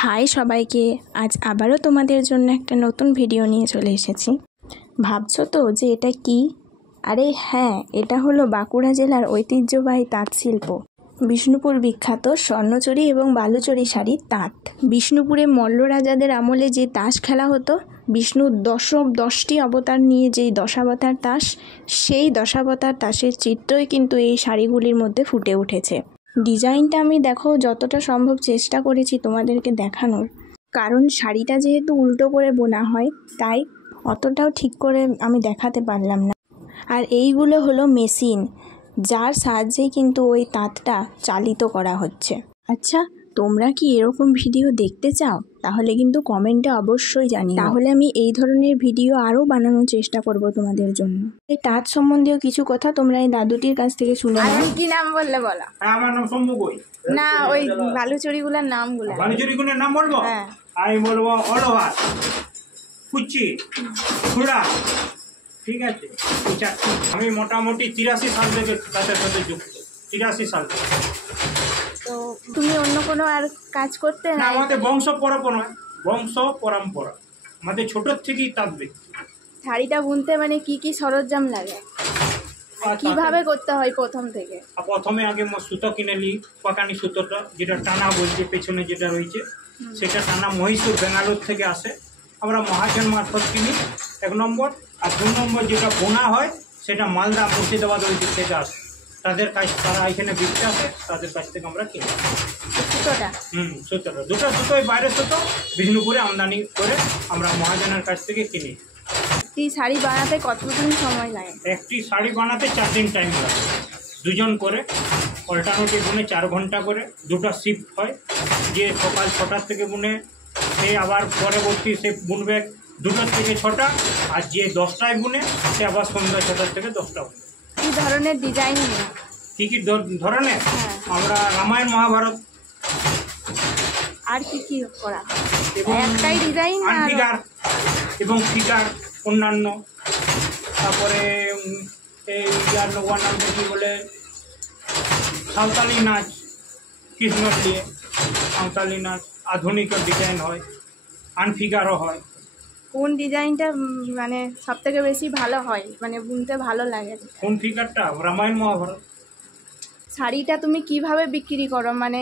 High সবাইকে, আজ আবারও তোমাদের জন্য একটা নতুন ভিডিও নিয়ে চলে এসেছি। ভাবছো তো যে এটা কি? আরে হ্যাঁ, এটা হলো বাঁকুড়া জেলার ঐতিহ্যবাহী তাঁত শিল্প। বিষ্ণুপুর বিখ্যাত স্বর্ণচুরি এবং বালুচরি শাড়ির তাঁত। বিষ্ণুপুরে মল্ল রাজাদের আমলে যে তাস খেলা হতো, বিষ্ণুর 10টি অবতার নিয়ে যেই দশাবতার তাস, সেই দশাবতার তাসের চিত্রই কিন্তু এই শাড়িগুলির মধ্যে ফুটে উঠেছে। ডিজাইনটা আমি যতটা সম্ভব চেষ্টা করেছি তোমাদেরকে দেখানোর, কারণ শাড়িটা যেহেতু উল্টো করে বোনা হয় তাই অতটাও ঠিক করে আমি দেখাতে পারলাম না। আর এইগুলো হলো মেশিন, যার সাহায্যেই কিন্তু ওই তাঁতটা চালিত করা হচ্ছে। আচ্ছা, তোমরা কি এরকম ভিডিও দেখতে চাও? তাহলে কিন্তু কমেন্টে অবশ্যই জানিও, তাহলে আমি এই ধরনের ভিডিও আরও বানানোর চেষ্টা করব তোমাদের জন্য। এই তাঁত সম্বন্ধীয় কিছু কথা তোমরা এই দাদুটির কাছ থেকে শুনে নাও। কি নাম বললে বলো? আমার নাম শম্ভু কই। না, ওই বালুচুরিগুলোর নামগুলো। বালুচুরিগুলোর নাম বলবো? হ্যাঁ, আমি বলবো অলহার, কুচি, খুড়া, ঠিক আছে। আমি মোটামুটি 83 সাল থেকে তাদের সাথে যুক্ত। 83 সাল থেকে। তো তুমি অন্য কোনো আর কাজ করতে না, আমাদের বংশ পরম্পরা আমাদের ছোটোর থেকেই তাঁতবে। শাড়িটা বুনতে মানে কি কি সরঞ্জাম লাগে, কিভাবে করতে হয় প্রথম থেকে? প্রথমে আগে সুতো কিনে নিই, পাকানি সুতোটা, যেটা টানা বলছে, পেছনে যেটা রয়েছে সেটা টানা মহীশূর বেঙ্গালোর থেকে আসে। আমরা মহাজন মারফত কিনি 1 নম্বর। আর 2 নম্বর যেটা বোনা হয় সেটা মালদা, মুর্শিদাবাদ ওই দিক থেকে আসে। তারা এখানে বিকতে আসে, তাদের কাছ থেকে আমরা কিনি সুতোটা। সুতোটা দুটো সুতোই বাইরের সুতো বিষ্ণুপুরে আমদানি করে আমরা মহাজনের কাছ থেকে কিনি। একটি শাড়ি বানাতে কতদিন সময় লাগে? একটি শাড়ি বানাতে 4 দিন টাইম লাগে। 2 জন করে অল্টারনেটিভ বুনে 4 ঘন্টা করে, 2টা শিফট হয়। যে সকাল 6টার থেকে বুনে সে আবার পরবর্তী সে বুনবে 2টা থেকে 6টা, আর যে 10টায় বুনে সে আবার সন্ধ্যা 6টার থেকে 10টা বুনে। কী ধরনের ডিজাইন? কী কী ধরনের? আমরা রামায়ণ, মহাভারত। আর কি কি করা? একটাই ডিজাইন এবং ফিগার অন্যান্য। তারপরে এই লোয়ার নাম কি বলে, সাঁওতালি নাচ, কৃষ্ণ দিয়ে সাঁওতালি নাচ, আধুনিক ডিজাইন হয়, আনফিগারও হয়। কোন ডিজাইনটা মানে সব থেকে বেশি ভালো হয়, মানে বুনতে ভালো লাগে? কোন ফিগারটা? রামায়ণ, মহাভারত। শাড়িটা তুমি কিভাবে বিক্রি করো? মানে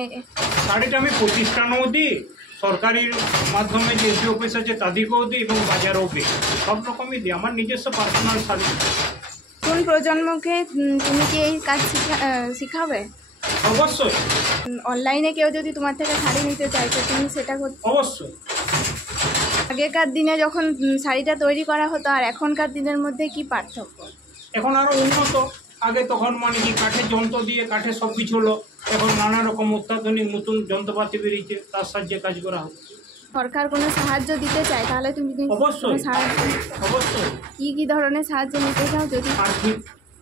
শাড়িটা আমি প্রতিষ্ঠানেও দিই, সরকারির মাধ্যমে যে এসডি অফিস আছে তাদেরকেও দিই, এবং বাজারেও দিই, সব রকমই দিই। আমার নিজস্ব পার্সোনাল শাড়ি। কোন প্রজন্মকে তুমি কি এই কাজ শিখাবে? অবশ্যই। অনলাইনে কেউ যদি তোমার থেকে শাড়ি নিতে চাইছে, তুমি সেটা করতে? অবশ্যই। আগেকার দিনে যখন শাড়িটা তৈরি করা হতো আর এখনকার দিনের মধ্যে কি পার্থক্য? এখন আরও উন্নত। আগে তখন মানে কি কাঠের যন্ত্র দিয়ে কাঠে সব কিছু হলো, এখন নানা রকম অত্যাধুনিক নতুন যন্ত্রপাতি বেরিয়েছে, তার সাহায্যে কাজ করা হচ্ছে। সরকার কোনো সাহায্য দিতে চায় তাহলে তুমি অবশ্যই কি কি ধরনের সাহায্য নিতে চাও? যদি আর্থিক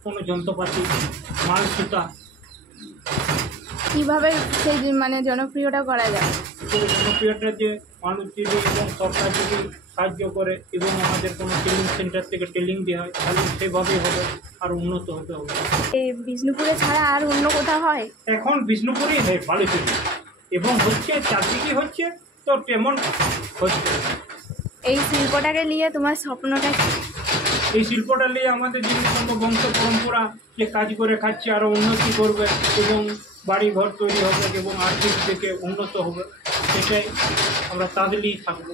কোনো যন্ত্রপাতি, মাল, সুতা। কীভাবে সেই মানে জনপ্রিয়টা করা যায়? জনপ্রিয়টা যে মানুষ যদি এবং সরকার যদি সাহায্য করে এবং আমাদের কোনো ট্রেনিং সেন্টার থেকে ট্রেনিং দেওয়া হয়, তাহলে সেভাবেই হবে, আর উন্নত হতে হবে। এই বিষ্ণুপুরে ছাড়া আর অন্য কোথাও হয়? এখন বিষ্ণুপুরেই হয় বালুচুরি, এবং হচ্ছে চারদিকে হচ্ছে, তো তেমন হচ্ছে। এই শিল্পটাকে নিয়ে তোমার স্বপ্নটা কি? এই শিল্পটা নিয়ে আমাদের যে বংশ পরম্পরা যে কাজ করে খাচ্ছে, আরও উন্নতি করবে এবং বাড়ি ঘর তৈরি হবে এবং আর্থিক দিকে উন্নত হবে, সেটাই আমরা তাদেরই থাকবো।